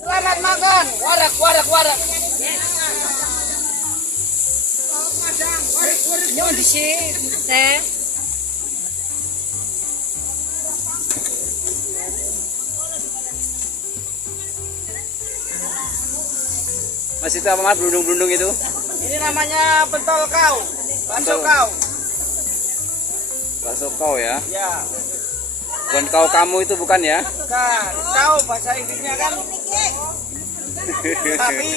Selamat makan. Warak, warak, warak. Ini di sini, teh. Mas itu apa mas berundung-berundung itu? Ini namanya pentol kau. Bakso kau. Bakso kau ya? Ya. Bukan kau kamu itu bukan ya? Bukan. Kau bahasa Inggrisnya kan sapi.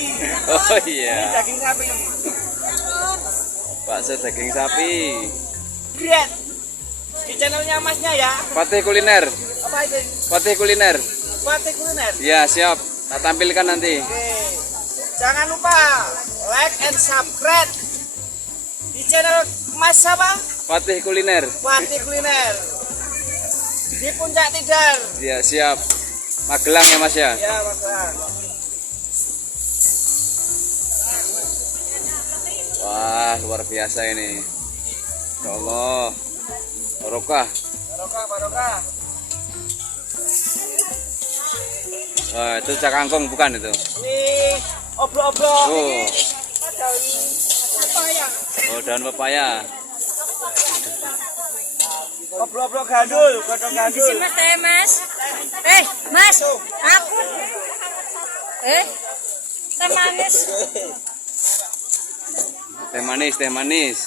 Oh Ini iya. daging sapi. Bakso daging sapi. Great. Di channelnya Masnya ya. Fatih kuliner. Apa itu? Fatih kuliner. Batik kuliner. Ya siap. Tak tampilkan nanti. Oke. Jangan lupa like and subscribe di channel Mas apa? Fatih kuliner. Batik kuliner. Di Puncak Tidar. Ya siap. Magelang ya mas ya. Ya, Mas. Wah luar biasa ini. Ya Allah. Barokah. Barokah, barokah. Wah, itu cak kangkung bukan itu? Ini obrol-obrol. Oh, Apa ya? oh daun pepaya. Obrol-obrol gandul, godong Di gandul. sini mas, teh mas. Mas, aku. Teh manis. Teh manis, teh manis.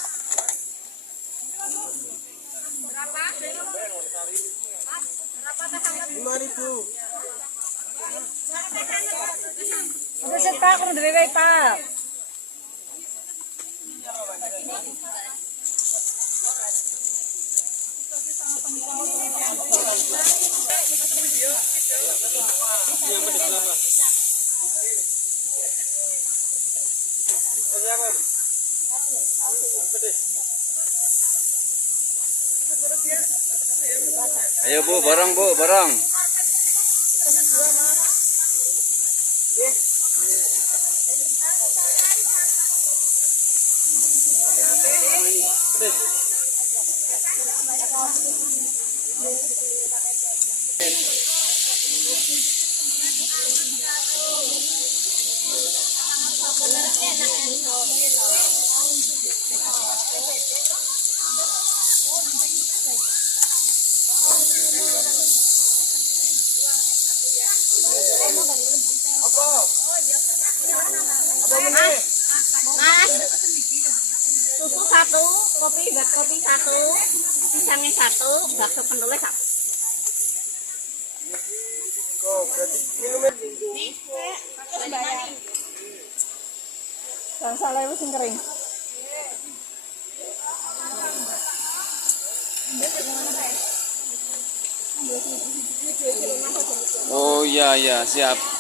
Udah setak, udah bebek pak. Ayo bu, borong bu, borong. Mas, susu satu, kopi satu, pisangnya satu, bakso pentolnya satu. Kok berarti minumnya Jangan salah itu sing kering. Oh iya iya siap.